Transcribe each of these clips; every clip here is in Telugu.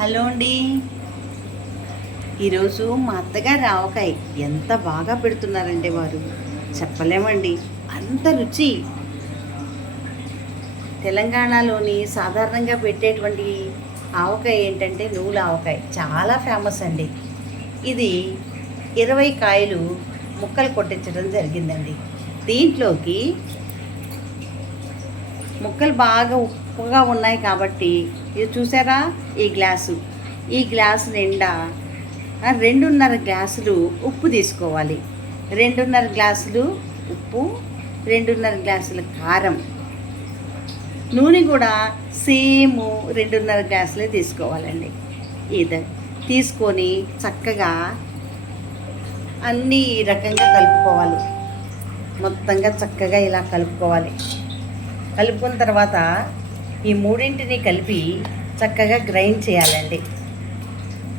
హలో అండి. ఈరోజు మా అత్తగారి ఆవకాయ ఎంత బాగా పెడుతున్నారంటే వారు చెప్పలేమండి. అంత రుచి. తెలంగాణలోని సాధారణంగా పెట్టేటువంటి ఆవకాయ ఏంటంటే నువ్వుల ఆవకాయ చాలా ఫేమస్ అండి. ఇది 20 కాయలు ముక్కలు కొట్టించడం జరిగిందండి. దీంట్లోకి ముక్కలు బాగా ఉప్పుగా ఉన్నాయి కాబట్టి ఇది చూసారా, ఈ గ్లాసు నిండా 2.5 గ్లాసులు ఉప్పు తీసుకోవాలి. 2.5 గ్లాసులు ఉప్పు, 2.5 గ్లాసుల కారం, నూనె కూడా సేమ్ 2.5 గ్లాసులే తీసుకోవాలండి. ఇది తీసుకొని చక్కగా అన్నీ ఈ రకంగా కలుపుకోవాలి. మొత్తంగా చక్కగా ఇలా కలుపుకోవాలి. కలుపుకున్న తర్వాత ఈ మూడింటిని కలిపి చక్కగా గ్రైండ్ చేయాలండి.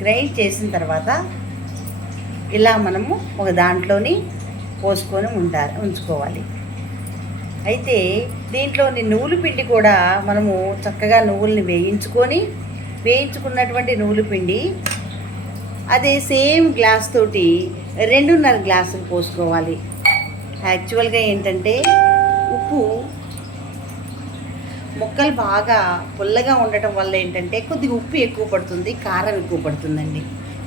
గ్రైండ్ చేసిన తర్వాత ఇలా మనము ఒక దాంట్లోని పోసుకొని ఉంచుకోవాలి. అయితే దీంట్లోని నువ్వుల పిండి కూడా మనము చక్కగా నువ్వుల్ని వేయించుకున్నటువంటి నువ్వుల పిండి అదే సేమ్ గ్లాస్ తోటి 2.5 గ్లాసులు పోసుకోవాలి. యాక్చువల్గా ఏంటంటే ఉప్పు ముక్కలు బాగా పుల్లగా ఉండటం వల్ల ఏంటంటే కొద్దిగా ఉప్పు ఎక్కువ పడుతుంది, కారం ఎక్కువ పడుతుందండి.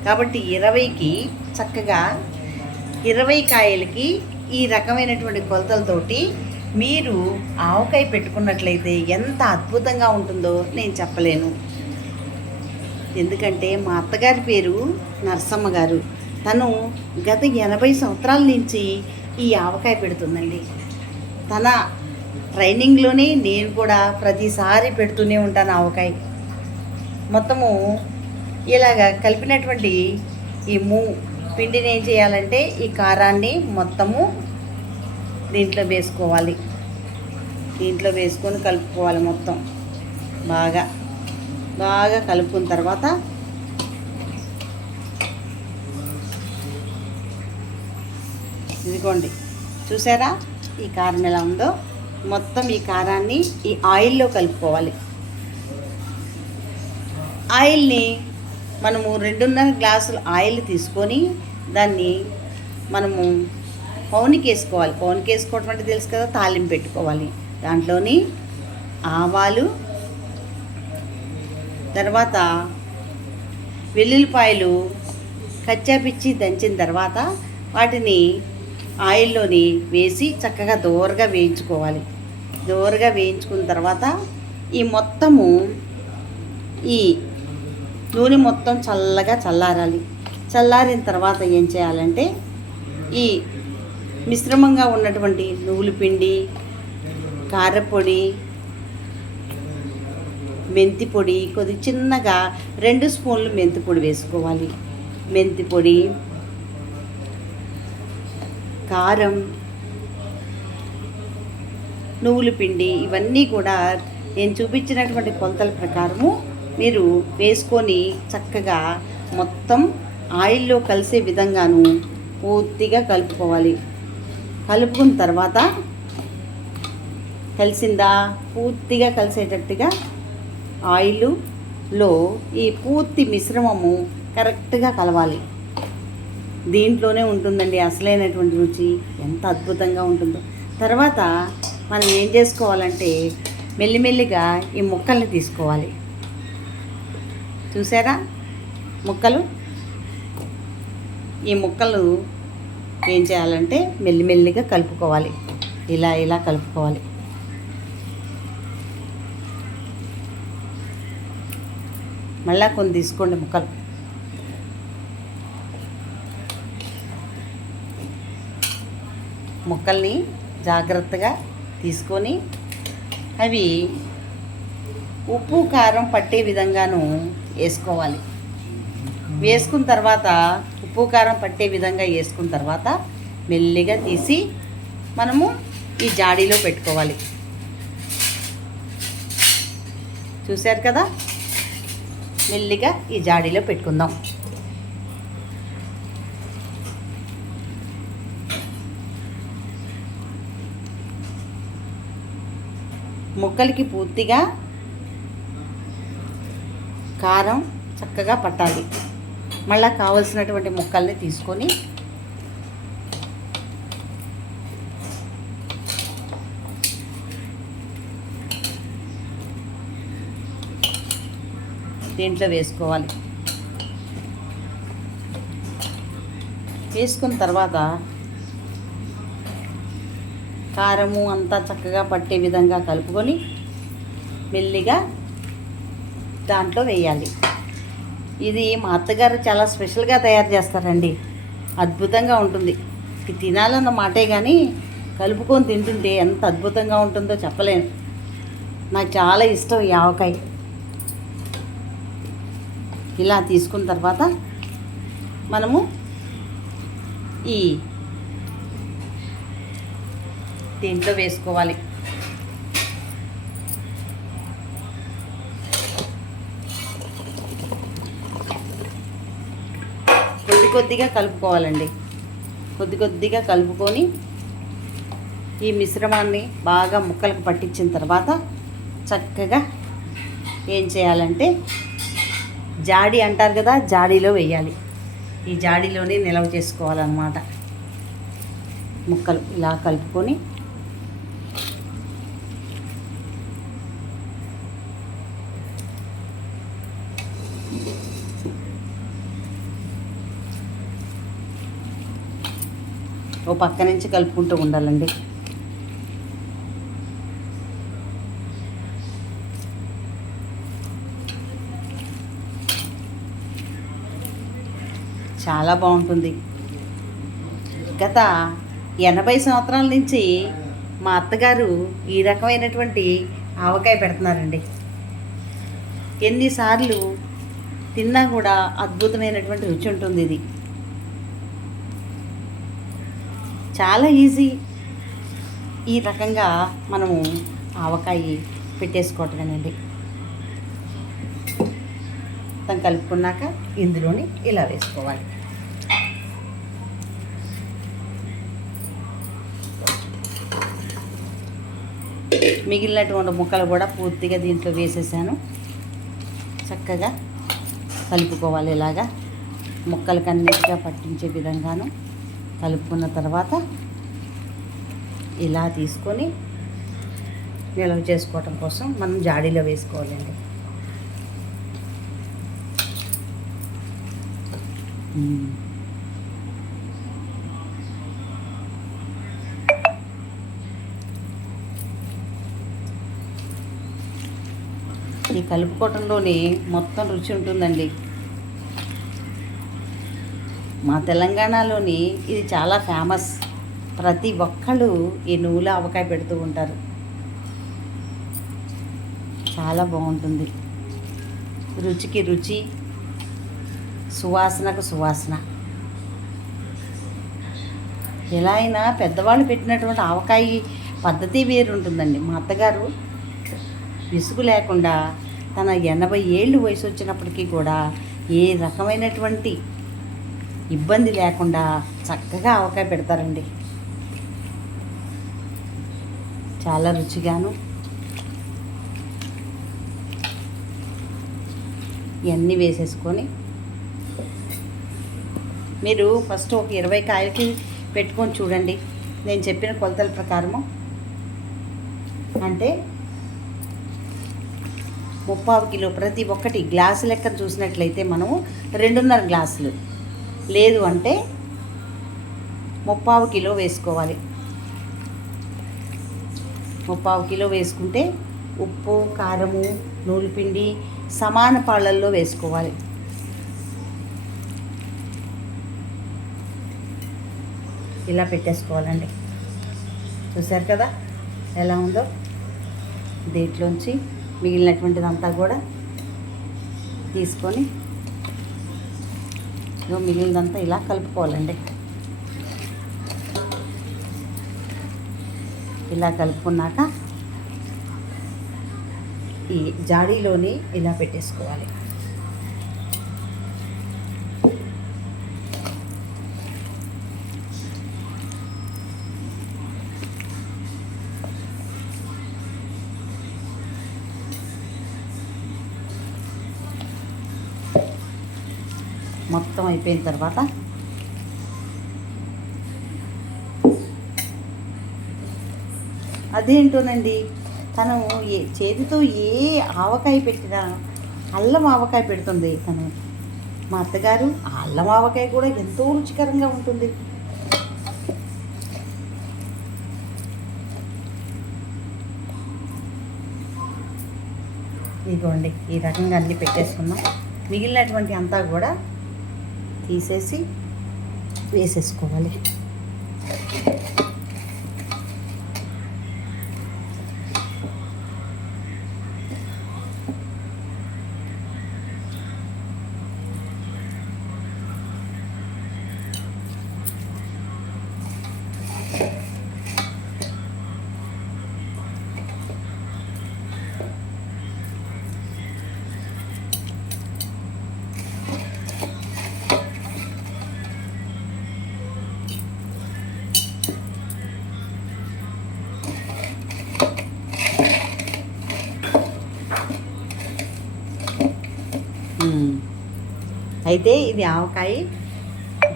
కాబట్టి 20కి చక్కగా 20 కాయలకి ఈ రకమైనటువంటి కొలతలతోటి మీరు ఆవకాయ పెట్టుకున్నట్లయితే ఎంత అద్భుతంగా ఉంటుందో నేను చెప్పలేను. ఎందుకంటే మా అత్తగారి పేరు నరసమ్మ గారు. తను గత 80 సంవత్సరాల నుంచి ఈ ఆవకాయ పెడుతుందండి. తన ట్రైనింగ్లోనే నేను కూడా ప్రతిసారి పెడుతూనే ఉంటాను ఆవకాయ. మొత్తము ఇలాగ కలిపినటువంటి ఈ పిండిని ఏం చేయాలంటే ఈ కారాన్ని మొత్తము దీంట్లో వేసుకోవాలి. దీంట్లో వేసుకొని కలుపుకోవాలి. మొత్తం బాగా బాగా కలుపుకున్న తర్వాత ఇదిగోండి, చూసారా ఈ కారం ఎలా ఉందో. మొత్తం ఈ కారాన్ని ఈ ఆయిల్లో కలుపుకోవాలి. ఆయిల్ని మనము 2.5 గ్లాసులు ఆయిల్ తీసుకొని దాన్ని మనము పౌనికి వేసుకోవాలి. పౌనికి వేసుకోవడం అంటే తెలుసు కదా, తాలింపు పెట్టుకోవాలి. దాంట్లోని ఆవాలు, తర్వాత వెల్లుల్లిపాయలు కచ్చాపిచ్చి దంచిన తర్వాత వాటిని ఆయిల్లోని వేసి చక్కగా దోరగా వేయించుకోవాలి. దోరగా వేయించుకున్న తర్వాత ఈ మొత్తము ఈ నూనె మొత్తం చల్లగా చల్లారాలి. చల్లారిన తర్వాత ఏం చేయాలంటే ఈ మిశ్రమంగా ఉన్నటువంటి నువ్వుల పిండి, కారపొడి, మెంతి పొడి, కొద్ది చిన్నగా 2 స్పూన్లు మెంతి పొడి వేసుకోవాలి. మెంతి పొడి, కారం, నువ్వుల పిండి ఇవన్నీ కూడా నేను చూపించినటువంటి కొలతల ప్రకారము మీరు వేసుకొని చక్కగా మొత్తం ఆయిల్లో కలిసే విధంగాను పూర్తిగా కలుపుకోవాలి. కలుపుకున్న తర్వాత కలిసిందా, పూర్తిగా కలిసేటట్టుగా ఆయిల్లో ఈ పూర్తి మిశ్రమము కరెక్ట్గా కలవాలి. దీంట్లోనే ఉంటుందండి అసలైనటువంటి రుచి, ఎంత అద్భుతంగా ఉంటుందో. తర్వాత మనం ఏం చేసుకోవాలంటే మెల్లిమెల్లిగా ఈ ముక్కల్ని తీసుకోవాలి. చూసారా ముక్కలు? ఈ ముక్కలు ఏం చేయాలంటే మెల్లిమెల్లిగా కలుపుకోవాలి. ఇలా ఇలా కలుపుకోవాలి. మళ్ళా కొన్ని తీసుకోండి ముక్కలు. ముక్కల్ని జాగ్రత్తగా తీసుకొని అవి ఉప్పు కారం పట్టే విధంగాను వేసుకోవాలి. వేసుకున్న తర్వాత ఉప్పు కారం పట్టే విధంగా వేసుకున్న తర్వాత మెల్లిగా తీసి మనము ఈ జాడీలో పెట్టుకోవాలి. చూశారు కదా, మెల్లిగా ఈ జాడీలో పెట్టుకుందాం. ముక్కలకి పూర్తిగా కారం చక్కగా పట్టాలి. మళ్ళీ కావలసినటువంటి ముక్కల్ని తీసుకొని దీంట్లో వేసుకోవాలి. వేసుకున్న తర్వాత కారము అంతా చక్కగా పట్టే విధంగా కలుపుకొని మెల్లిగా దాంట్లో వేయాలి. ఇది మా అత్తగారు చాలా స్పెషల్గా తయారు చేస్తారండి. అద్భుతంగా ఉంటుంది. ఇది తినాలన్న మాటే కానీ కలుపుకొని తింటుంటే ఎంత అద్భుతంగా ఉంటుందో చెప్పలేను. నాకు చాలా ఇష్టం ఈ ఆవకాయ. ఇలా తీసుకున్న తర్వాత మనము ఈ దీంట్లో వేసుకోవాలి. కొద్దిగా కలుపుకోవాలండి. కొద్దిగా కలుపుకొని ఈ మిశ్రమాన్ని బాగా ముక్కలకు పట్టించిన తర్వాత చక్కగా ఏం చేయాలంటే జాడి అంటారు కదా, జాడీలో వేయాలి. ఈ జాడీలోనే నిల్వ చేసుకోవాలన్నమాట. ముక్కలు ఇలా కలుపుకొని ఓ పక్క నుంచి కలుపుకుంటూ ఉండాలండి. చాలా బాగుంటుంది. గత 80 సంవత్సరాల నుంచి మా అత్తగారు ఈ రకమైనటువంటి ఆవకాయ పెడుతున్నారండి. ఎన్నిసార్లు తిన్నా కూడా అద్భుతమైనటువంటి రుచి ఉంటుంది. ఇది చాలా ఈజీ. ఈ రకంగా మనము ఆవకాయ పెట్టేసుకోవటమేనండి. మొత్తం కలుపుకున్నాక ఇందులోని ఇలా వేసుకోవాలి. మిగిలినటువంటి ముక్కలు కూడా పూర్తిగా దీంట్లో వేసేసాను. చక్కగా కలుపుకోవాలి. ఇలాగా ముక్కలకు అన్నిటిగా పట్టించే విధంగాను కలుపుకున్న తర్వాత ఇలా తీసుకొని నిల్వ చేసుకోవటం కోసం మనం జాడీలో వేసుకోవాలండి. ఈ కలుపుకోవటంలోనే మొత్తం రుచి ఉంటుందండి. మా తెలంగాణలోని ఇది చాలా ఫేమస్. ప్రతి ఒక్కళ్ళు ఈ నువ్వుల ఆవకాయ పెడుతూ ఉంటారు. చాలా బాగుంటుంది. రుచికి రుచి, సువాసనకు సువాసన. ఎలా అయినా పెద్దవాళ్ళు పెట్టినటువంటి ఆవకాయ పద్ధతి వేరు ఉంటుందండి. మా అత్తగారు విసుగు లేకుండా తన 80 ఏళ్ళు వయసు వచ్చినప్పటికీ కూడా ఏ రకమైనటువంటి ఇబ్బంది లేకుండా చక్కగా ఆవకాయ పెడతారండి. చాలా రుచిగాను. ఇవన్నీ వేసేసుకొని మీరు ఫస్ట్ ఒక 20 కాయలకి పెట్టుకొని చూడండి. నేను చెప్పిన కొలతల ప్రకారము. అంటే 3/4 కిలో ప్రతి ఒక్కటి గ్లాసు లెక్కన చూసినట్లయితే మనము 2.5 గ్లాసులు, లేదు అంటే 3/4 కిలో వేసుకోవాలి. 3/4 కిలో వేసుకుంటే ఉప్పు, కారము, నూలుపిండి సమాన పాళ్ళల్లో వేసుకోవాలి. ఇలా పెట్టేసుకోవాలండి. చూశారు కదా ఎలా ఉందో. దీంట్లోంచి మిగిలినటువంటిదంతా కూడా తీసుకొని మిగిలినంతా ఇలా కలుపుకోవాలండి. ఇలా కలుపుకున్నాక ఈ జాడీలోని ఇలా పెట్టేసుకోవాలి. మొత్తం అయిపోయిన తర్వాత అదేంటోనండి, తను చేతితో ఏ ఆవకాయ పెట్టినా అల్లం ఆవకాయ పెడుతుంది తను. మా అత్తగారు ఆ అల్లం ఆవకాయ కూడా ఎంతో రుచికరంగా ఉంటుంది. ఇదిగోండి, ఈ రకంగా అన్నీ పెట్టేసుకున్నాం. మిగిలినటువంటి అంతా కూడా తీసేసి వేసేసుకోవాలి. అయితే ఇది ఆవకాయ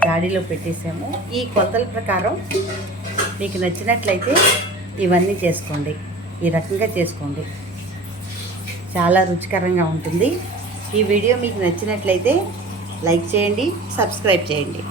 జాడీలో పెట్టేసాము. ఈ కొలతల ప్రకారం మీకు నచ్చినట్లయితే ఇవన్నీ చేసుకోండి, ఈ రకంగా చేసుకోండి, చాలా రుచికరంగా ఉంటుంది. ఈ వీడియో మీకు నచ్చినట్లయితే లైక్ చేయండి, సబ్స్క్రైబ్ చేయండి.